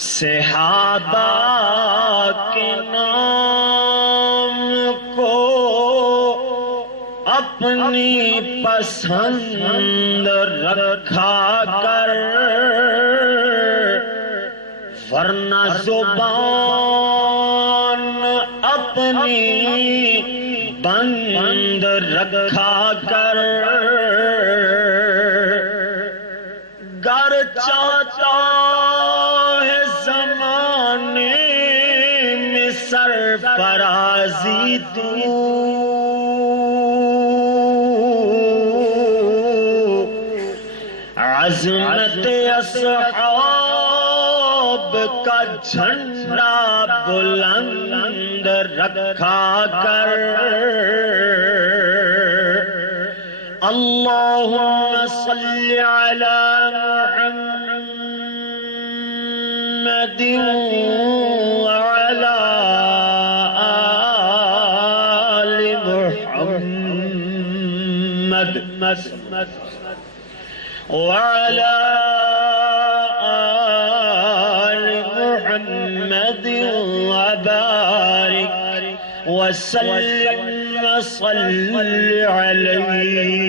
صحابہ کے نام کو اپنی پسند رکھا کر، ورنہ زبان اپنی بند رکھا کر، گر چاہتا ہے زمانے میں سرفرازی تو، عظمت اصحاب کا جھنڈا بلند رکھا کر، اللہم صلی علی محمد وعلی آل محمد وعلى آل محمد وبارك وسلم وصل عليه.